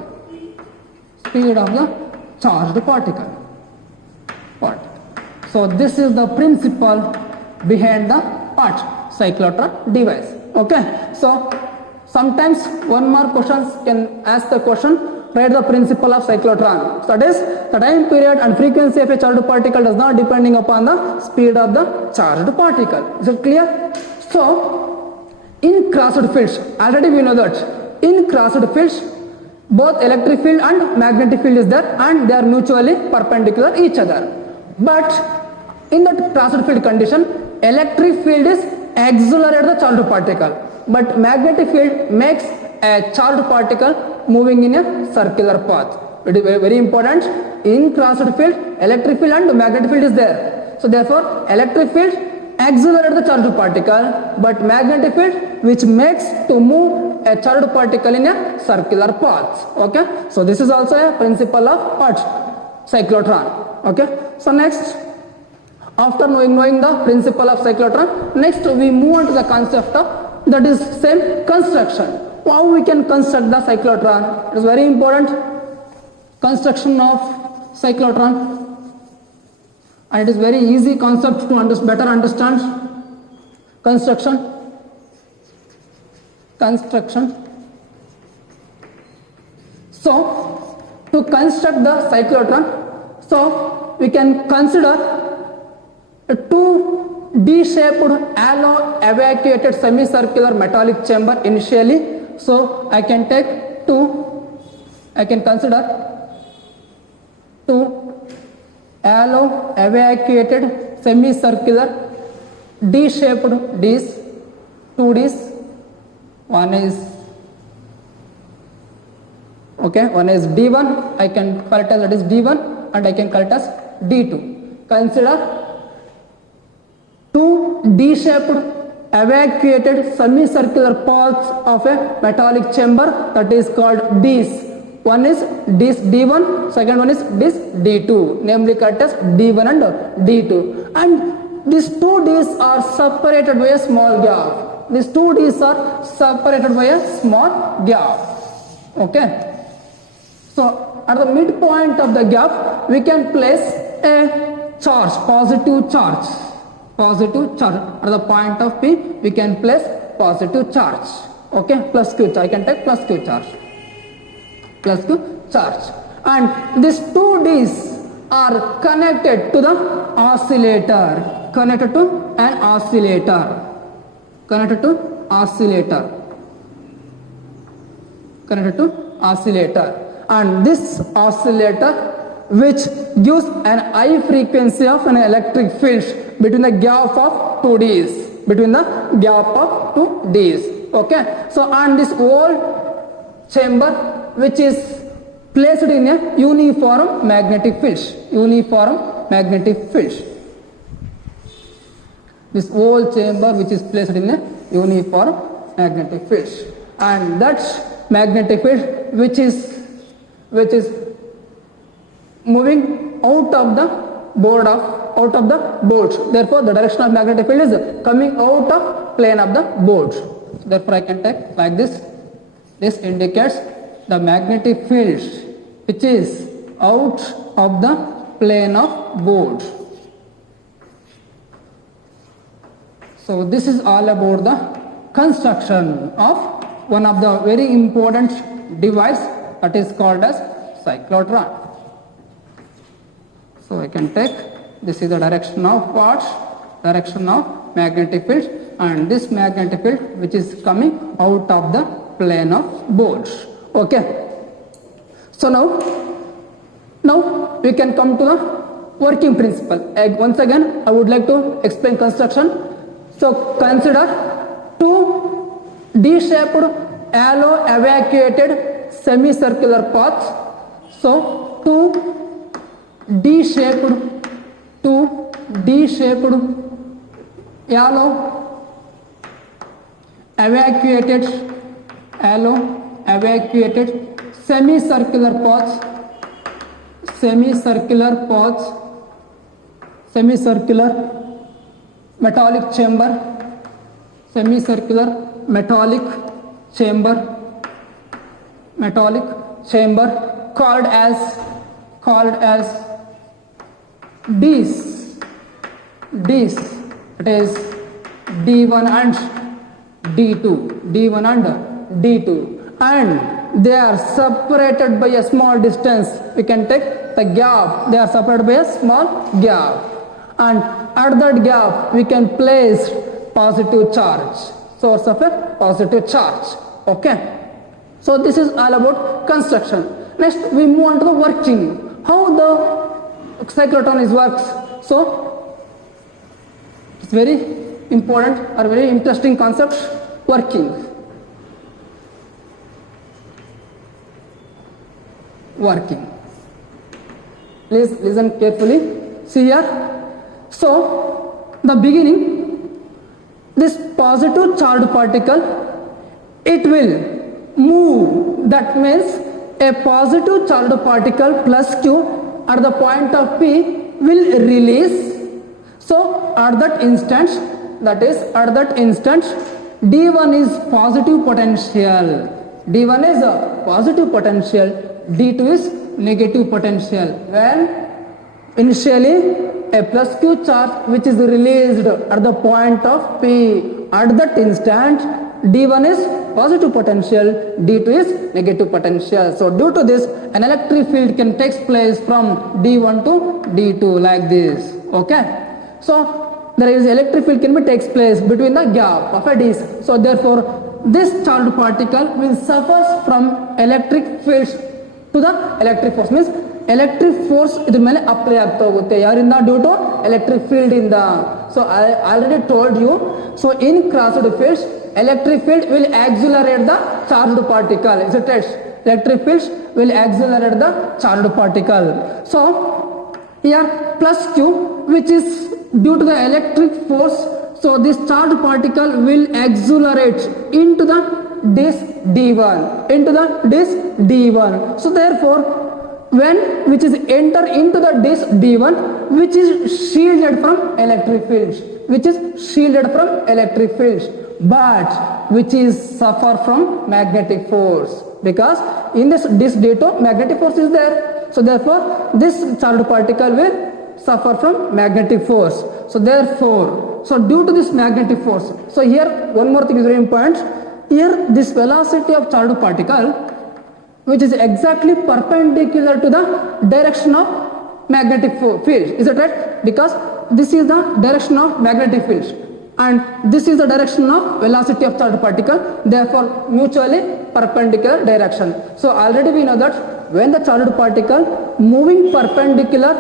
So this is the principle behind the cyclotron device. Okay. So sometimes one more question can ask the question. Write the principle of cyclotron. So that is the time period and frequency of a charged particle does not depending upon the speed of the charged particle. Is it clear? So in crossed fields, already we know that in crossed fields both electric field and magnetic field is there and they are mutually perpendicular each other. But in the crossed field condition, electric field is accelerate the charged particle, but magnetic field makes a charged particle moving in a circular path. It is very, very important. In crossed field, electric field and magnetic field is there. So therefore, electric field accelerates the charged particle, but magnetic field which makes to move a charged particle in a circular path. Okay. So this is also a principle of what? Cyclotron. Okay. So next, after knowing the principle of cyclotron, next we move on to the concept of, that is same construction. How we can construct the cyclotron? It is very important. Construction of cyclotron, and it is very easy concept to better understand. Construction. So to construct the cyclotron, so we can consider a two D-shaped alloy evacuated semicircular metallic chamber initially. So I can take consider two alloy evacuated semicircular D-shaped Ds, two Ds. One is D1, I can call it as, that is D1, and I can call it as D2. Consider two D-shaped evacuated semicircular paths of a metallic chamber, that is called Ds. One is Ds D1, second one is Ds D2, namely called as D1 and D2. And these two Ds are separated by a small gap. These two Ds are separated by a small gap. Okay. So at the midpoint of the gap, we can place a charge, positive charge. At the point of P, we can place positive charge. Okay, plus Q charge. I can take plus Q charge. And these two Ds are connected to the oscillator. Connected to oscillator. And this oscillator, which gives an high frequency of an electric field between the gap of two Ds. Okay. So and this whole chamber, which is placed in a uniform magnetic field. This whole chamber which is placed in a uniform magnetic field, and that magnetic field which is moving out of the board. Therefore, the direction of magnetic field is coming out of plane of the board. Therefore, I can take like this. This indicates the magnetic field which is out of the plane of board. So this is all about the construction of one of the very important device, that is called as cyclotron. So I can take, this is the direction of magnetic field, and this magnetic field which is coming out of the plane of board. Okay. So now we can come to the working principle. Once again, I would like to explain construction. So consider two D-shaped alloy evacuated semicircular paths. So two D-shaped alloy evacuated semicircular paths, metallic chamber called as Ds. It is D1 and D2, and they are separated by a small distance. We can take the gap. They are separated by a small gap, and at that gap we can place positive charge, source of a positive charge. Okay. So this is all about construction. Next we move on to the working. How the cyclotron works. So it's very important or very interesting concept, working. working. Please listen carefully. See here. So the beginning, this positive charged particle, it will move. That means a positive charged particle plus Q at the point of P will release. So at that instant, that is at that instant, D1 is positive potential. D1 is a positive potential. D2 is negative potential. When initially a plus Q charge which is released at the point of P, at that instant D1 is positive potential, D2 is negative potential. So due to this, an electric field can take place from D1 to D2 like this. Okay. So there is electric field can be takes place between the gap of a DC. So therefore this charged particle will suffer from electric fields to the electric force, means electric force ಇದ್ರ ಮೇಲೆ apply ಆಗ್ತಾ ಹೋಗುತ್ತೆ. ಯಾರಿಂದ? Due to electric field ಇಂದ. So I already told you. So in crossed fields electric field will accelerate the charged particle. Is it right? Electric fields will accelerate the charged particle. So here plus Q, which is due to the electric force, so this charged particle will accelerate into the disk D1, into the disk D1. So therefore when which is enter into the disk D1, which is shielded from electric fields, which is shielded from electric fields, but which is suffer from magnetic force, because in this disk D2 magnetic force is there. So therefore this charged particle will suffer from magnetic force. So therefore, so due to this magnetic force, so here one more thing is very important. Here this velocity of charged particle, which is exactly perpendicular to the direction of magnetic field. Is it right? Because this is the direction of magnetic field and this is the direction of velocity of charged particle, therefore mutually perpendicular direction. So already we know that when the charged particle moving perpendicular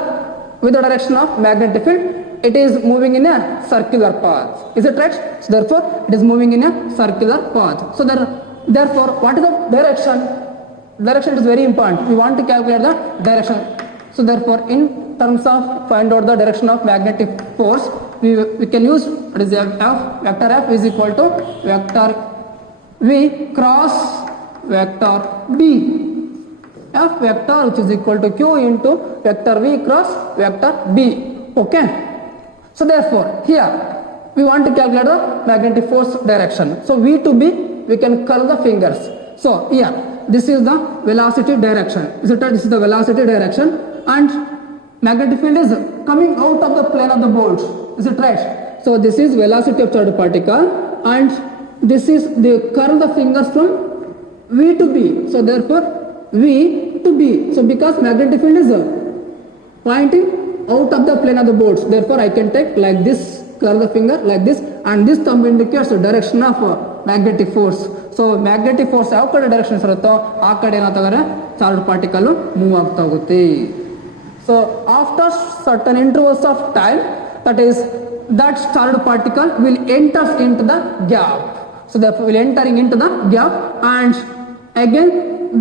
with the direction of magnetic field, it is moving in a circular path. Is it right? So therefore it is moving in a circular path. So therefore what is the direction? Direction is very important. We want to calculate the direction. So therefore in terms of find out the direction of magnetic force, we can use what is F, vector F is equal to vector V cross vector B. F vector which is equal to Q into vector V cross vector B. Okay. So therefore here we want to calculate the magnetic force direction. So V to B we can curl the fingers. So here this is the velocity direction. Is it right? This is the velocity direction and magnetic field is coming out of the plane of the bolt. Is it right? So this is velocity of charged particle and this is the curl the fingers from V to B. So therefore V to B. So because magnetic field is pointing out of the plane of the bolt, therefore I can take like this, curl the finger like this, and this thumb indicates the direction of magnetic force. So magnetic force ಯಾವ ಕಡೆ direction ಇರುತ್ತೋ ಆ ಕಡೆ ಏನಾಗ್ತದೆ charge particle move ಆಗ್ತಾ ಹೋಗುತ್ತೆ. So after certain intervals of time, that is that charged particle will enter into the gap. So therefore will entering into the gap and again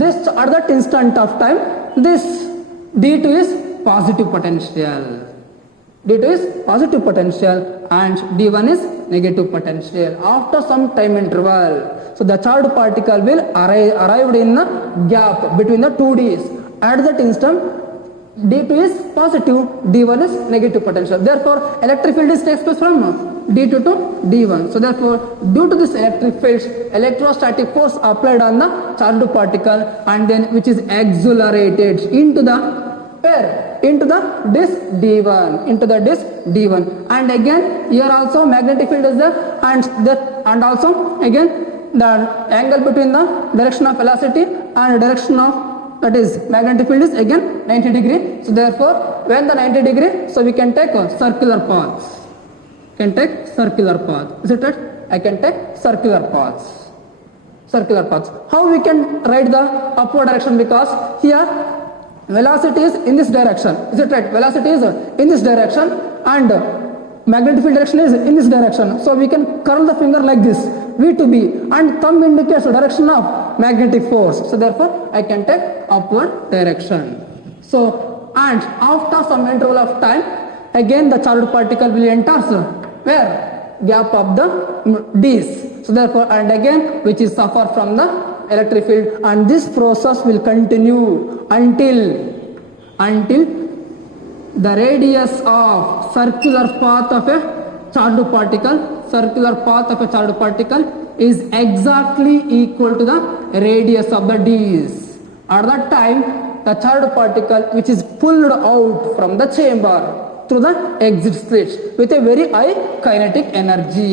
this at that instant of time this D2 is positive potential. D2 is positive potential and D1 is negative potential. After some time interval, so the charged particle will arrive in the gap between the two Ds. At that instant D2 is positive, D1 is negative potential. Therefore electric field is takes place from D2 to D1. So therefore due to this electric field, electrostatic force applied on the charged particle and then which is accelerated into the pair, into the disk D1, into the disk D1. And again here also magnetic field is there and also again the angle between the direction of velocity and direction of that is magnetic field is again 90 degree. So therefore when the 90 degree, so we can take a circular path. Can take circular path. Is it right? I can take circular paths. Circular paths. How we can write the upward direction? Because here velocity is in this direction. Is it right? Velocity is in this direction and magnetic field direction is in this direction. So we can curl the finger like this, V to B, and thumb indicates the direction of magnetic force. So therefore I can take upward direction. So and after some interval of time, again the charged particle will enter where? Gap of the D's. So therefore, and again which is suffer from the electric field, and this process will continue until the radius of circular path of a charged particle is exactly equal to the radius of the D's. At that time, the charged particle which is pulled out from the chamber through the exit slits with a very high kinetic energy.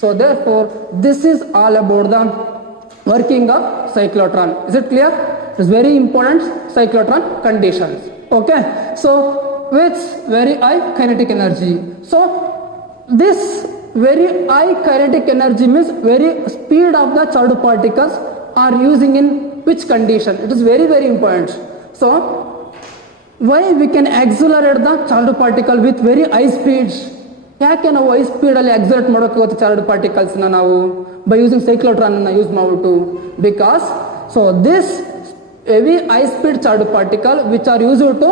So therefore, this is all about the working of cyclotron. Is it clear? It's very important cyclotron conditions. Okay. So with very high kinetic energy. So this very high kinetic energy means very speed of the charged particles are using in which condition? It is very, very important. So why we can accelerate the charged particle with very high speeds? ಯಾಕೆ ನಾವು high ಸ್ಪೀಡಲ್ಲಿ exert ಮಾಡೋಕೆ ಇವತ್ತು charged ಪಾರ್ಟಿಕಲ್ಸ್ನ ನಾವು by using ಸೈಕ್ಲೋಟ್ರಾನ್ನ use ಮಾಡಿಬಿಟ್ಟು because so this heavy high speed charged particle which are used to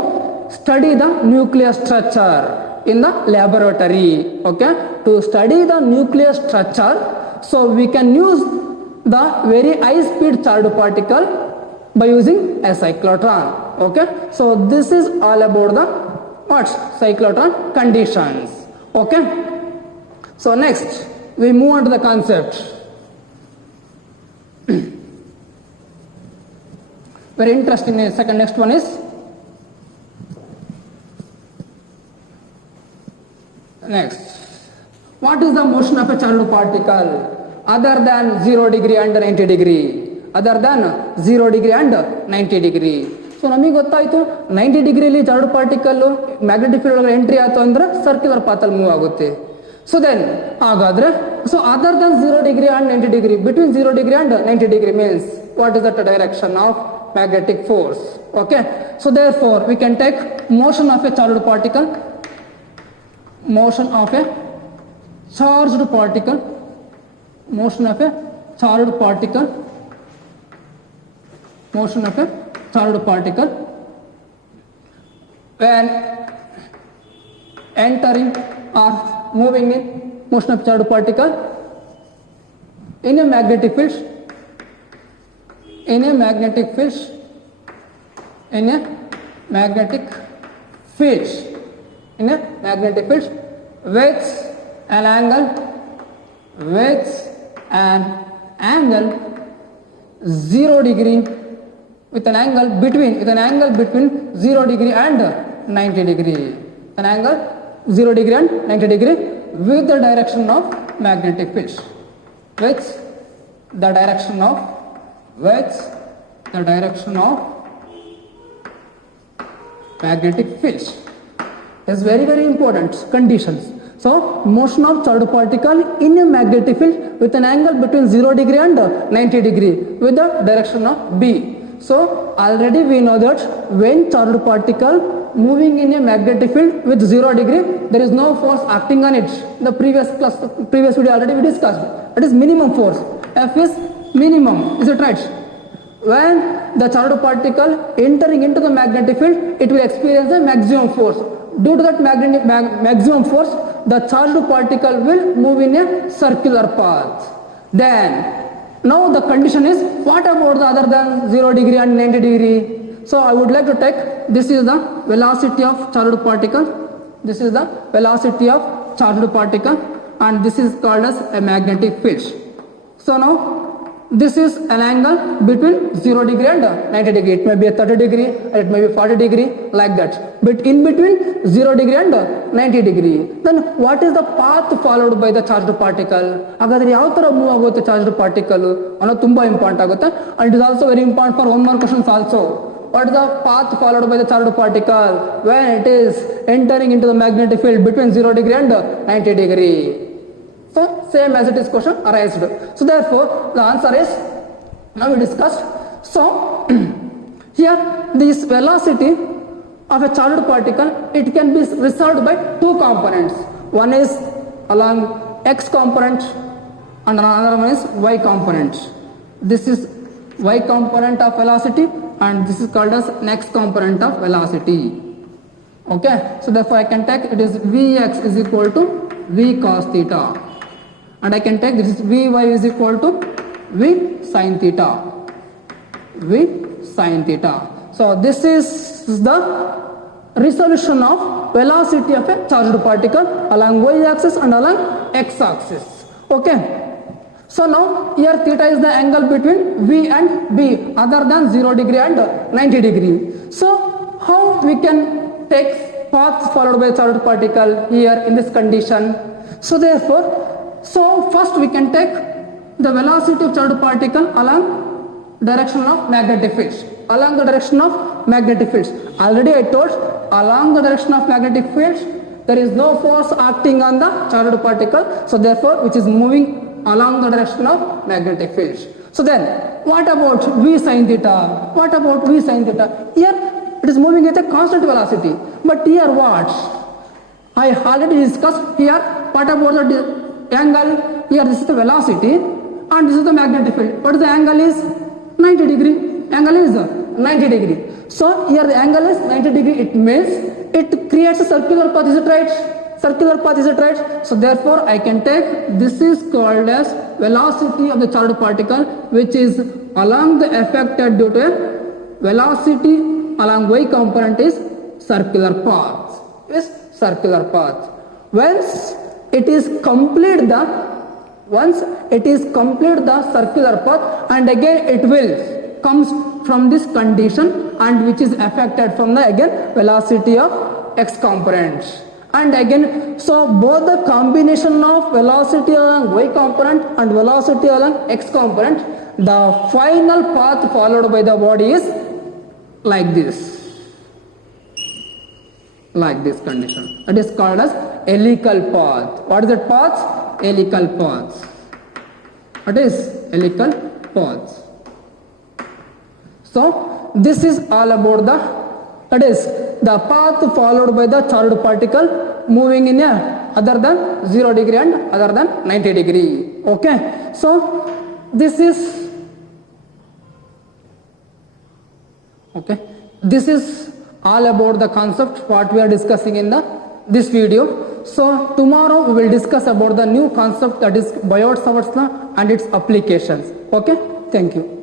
study the nuclear structure in the laboratory. Okay, to study the nuclear structure, so we can use the very high speed charged particle by using a cyclotron. Okay, so this is all about the what cyclotron conditions. Okay, so next we move on to the concept. Very interesting. Second, next one is next. What is the motion of a charged particle other than 0 degree and 90 degree? Other than 0 degree and 90 degree. So ನಮಗೆ ಗೊತ್ತಾಯ್ತು 90 ಡಿಗ್ರಿಲಿ charged particle magnetic field ಒಳಗೆ entry ಆಯ್ತು ಅಂದ್ರೆ circular path ಅಲ್ಲಿ move ಆಗುತ್ತೆ. So then ಹಾಗಾದ್ರೆ so other than 0 degree and 90 degree, between 0 degree and 90 degree means what is the direction of magnetic force? Okay, so therefore we can take motion of a charged particle, motion of a charged particle, motion of a charged particle, motion of a charged particle when entering or moving in motion of charged particle in a magnetic field, in a magnetic field, in a magnetic field, in a magnetic field with an angle, with an angle 0 degree, with an angle between 0 degree and 90 degree, an angle 0 degree and 90 degree with the direction of magnetic field, with the direction of magnetic field. Is very, very important conditions. So motion of charged particle in a magnetic field with an angle between 0 degree and 90 degree with the direction of B. So already we know that when charged particle moving in a magnetic field with 0 degree, there is no force acting on it. The previous video already we discussed. It is minimum force. F is minimum. Is it right? When the charged particle entering into the magnetic field, it will experience a maximum force. Due to that maximum force, the charged particle will move in a circular path. Then now the condition is, what about the other than 0 degree and 90 degree? So I would like to take, this is the velocity of charged particle, this is the velocity of charged particle, and this is called as a magnetic field. So now this is an angle between 0 degree and 90 degree. It may be a 30 degree, or it may be 40 degree, like that. But in between 0 degree and 90 degree. Then what is the path followed by the charged particle? ಹಾಗಾದ್ರೆ ಯಾವ ತರ move ಆಗುತ್ತೆ charged particle ಅನ್ನೋದು ತುಂಬಾ important ಆಗುತ್ತೆ. And it is also very important for 1 more questions also. What is the path followed by the charged particle when it is entering into the magnetic field between 0 degree and 90 degree? So same as it is question arised. So therefore the answer is, now we discussed. So here this velocity of a charged particle, it can be resolved by two components. One is along x component and another one is y component. This is y component of velocity and this is called as next component of velocity. Okay, so therefore I can take it is Vx is equal to V cos theta, and I can take this is Vy is equal to V sin theta. V sin theta. So this is the resolution of velocity of a charged particle along y-axis and along x-axis. Okay. So now here theta is the angle between V and B other than 0 degree and 90 degree. So how we can take paths followed by charged particle here in this condition? So therefore, first we can take the velocity of charged particle along direction of magnetic fields. Along the direction of magnetic fields. Already I told, along the direction of magnetic fields, there is no force acting on the charged particle. So therefore, which is moving along the direction of magnetic fields. So then, what about V sin theta? What about V sin theta? Here, it is moving at a constant velocity. But here what? I already discussed here. What about the angle? Here this is the velocity and this is the magnetic field. What is the angle is? 90 degree. Angle is 90 degree. So here the angle is 90 degree. It means it creates a circular path. Is it right? Circular path, is it right? So therefore I can take, this is called as velocity of the charged particle, which is along the affected due to a velocity along y component is circular path. Is circular path. Once it is complete the circular path, and again it will comes from this condition and which is affected from the again velocity of x component. And again, so both the combination of velocity along y component and velocity along x component, the final path followed by the body is like this. Like this condition. That is called as helical path. What is that path? Helical path. What is helical path? So this is all about that is the path followed by the charged particle moving in a other than 0 degree and other than 90 degree. Okay. So this is all about the concept what we are discussing in this video. So tomorrow we will discuss about the new concept, that is Biot-Savart's law and its applications. Okay. Thank you.